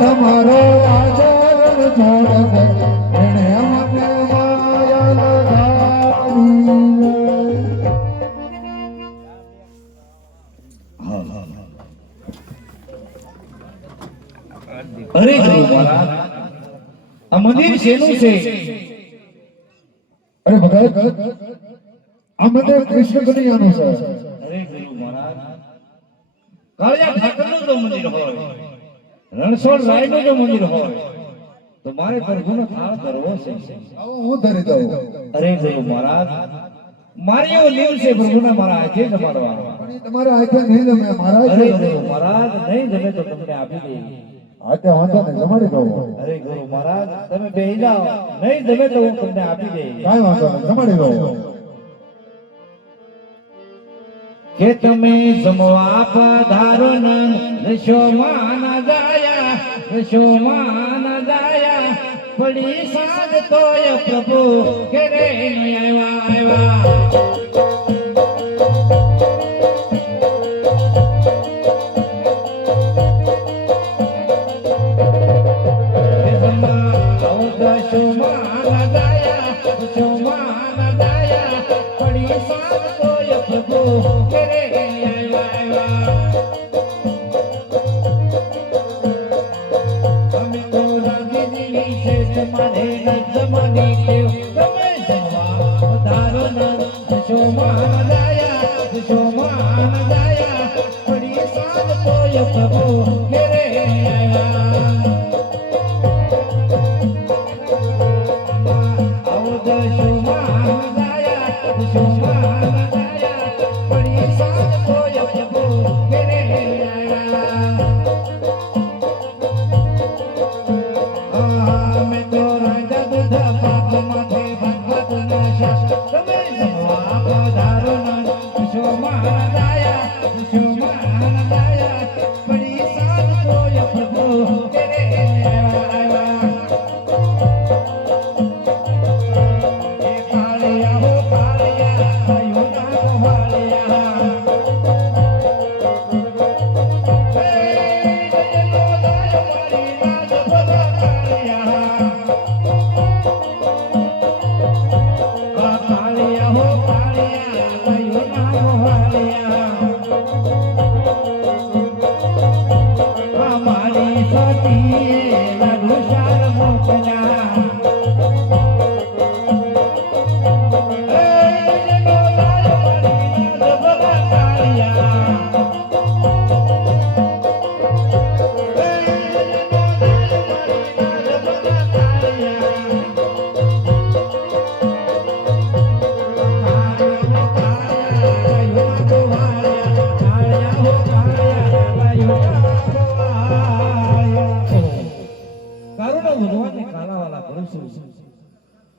તમારો આચરણ છોડ એને મને માયા લગાવી અરે ગુરુ મહારાજ આ મંદિર શેનું છે? અરે ભગત આ મંદિર કૃષ્ણ કનૈયાનું છે. અરે ગુરુ મહારાજ કાળિયા ઠાકરનું જો મંદિર હોય, રણછોડ રાયનું જો મંદિર હોય તો મારે પ્રભુનો થાળ ધરવો છે. આવું હું ધરી દઉં. અરે ગુરુ મહારાજ મારી એવો નિયમ છે પ્રભુના મારા હાથે જમાડવાનો. પણ ઈ તમારા હાથે નહીં જમે મહારાજ. અરે ગુરુ મહારાજ નહીં જમે તો તમને આપી દે. હાથે વાંધો ને જમાડી દઉં. અરે ગુરુ મહારાજ તમે બેહી જાઓ, નહીં જમે તો હું તમને આપી દે. કાંઈ વાંધો નહીં જમાડી દઉં. કે તમે જમવા પધારો ન રસોમાં ન જાયા, રસોમાં ન જાયા પડી સાંજ તોય પ્રભુ ઘરે નહીં આવ્યા.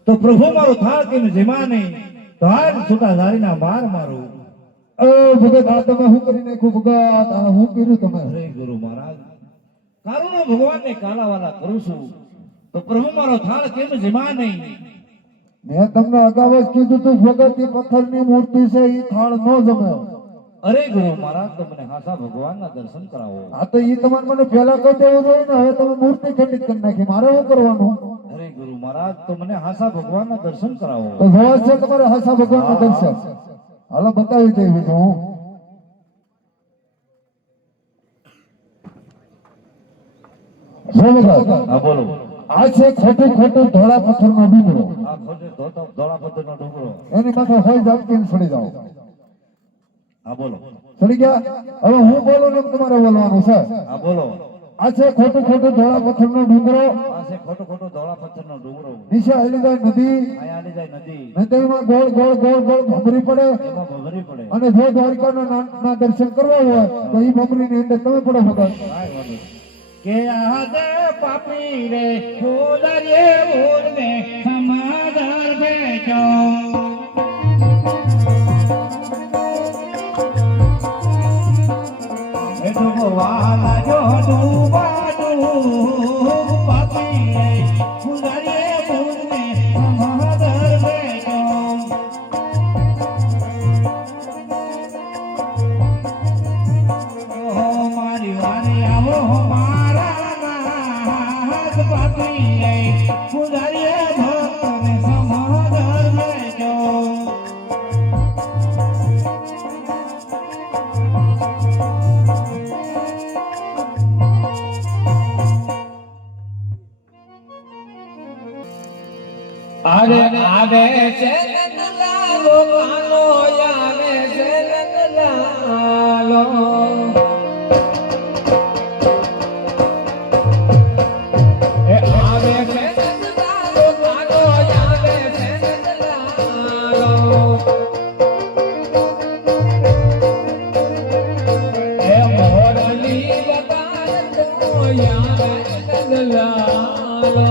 તો પ્રભુ મારો થાળ કેમ જેમા નહીં તો હાલ છૂટા ધારીના માર મારું. ભગત આ તમે શું કરી નાખ્યું ભગત? આ હું કર્યું તમે? અરે ગુરુ મહારાજ કારુણો ભગવાનને કાલાવાલા કરું છું તો પ્રભુ મારો થાળ કેમ જેમા નહીં? મેં તમને અગાઉ જ કીધું તું ભગત એ પથ્થરની મૂર્તિ છે એ થાળ ન જમે. અરે ગુરુ મહારાજ તો મને હાસા ભગવાનના દર્શન કરાવો. આ તો ઈ તમારે મને પહેલા કહી દેવું જોઈએ ને. હવે તમે મૂર્તિ ખંડિત કરી નાખી, મારે શું કરવાનું? અરે ગુરુ મહારાજ તો મને હાસા ભગવાનના દર્શન કરાવો. તો જોવા છે તમારે હાસા ભગવાનના દર્શન. હાલો બતાવી દઈ બીજું હું. હા બોલો. આ છે ખોટું ખોટું ધોળા પથ્થરનો ડુંગરો. આ ખોટું ધોળા પથ્થરનો ડુંગરો. એની માથે હોય જાપકીને સડી જાઓ. હા બોલો. સડી ગયા? હવે હું બોલું ને તમારે બોલવાનું છે. હા બોલો. આ છે ખોટું ખોટું ધોળા પથ્થરનો ડુંગરો. આ છે ખોટું ખોટું ધોળા પથ્થરનો ડુંગરો. નીચે હાલી જાય નદી. આયા હાલી જાય નદી. નદીમાં ગોળ ગોળ ગોળ ગોળ ભમરી પડે. એમાં ભમરી પડે. અને જો દ્વારકાના ના દર્શન કરવા હોય તો ઈ ભમરીની અંદર તમે પડો ભગત. કે આદે પાપી રે ફૂલરે ઉર્વે સમાદર બેજો એ ડૂબવાલા જો ડૂબાડું પાપી રે ફૂલરે ઉર્વે સમાદર બેજો ઓ મારી વારી આવો મારા આવે છે નંદલાલો કાનો આવે છે નંદલાલો એ આવે છે નંદલાલો કાનો આવે છે નંદલાલો એ મોરલી વગાડતો આવે નંદલાલો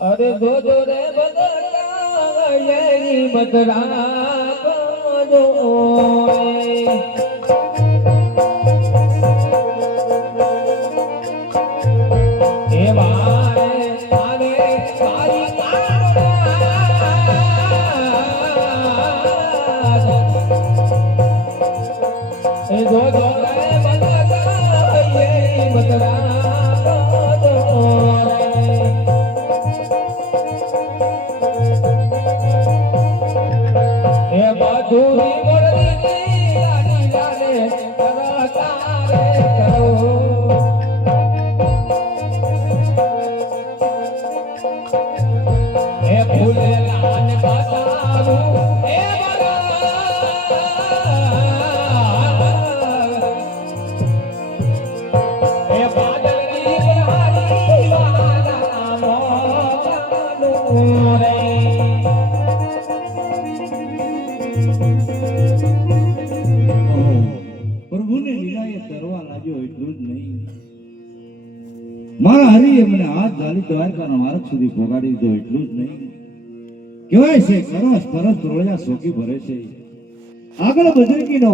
અરે ગોજો રે બદલા યે બદલા ગોજો એ વારે આરે સારી એ ગોજો રે બદલા યે બદલા પ્રભુને લીલાએ તરવા લાગ્યો એટલું જ નહીં, મારા હરિએ મને હાથ ઝાલી દ્વારકાના માર્ગ સુધી પહોંચાડી દીધો એટલું જ નહીં. કહેવાય છે સરસ પરસ રોળિયા શોકી ભરે છે, આગળ બજરંગીનો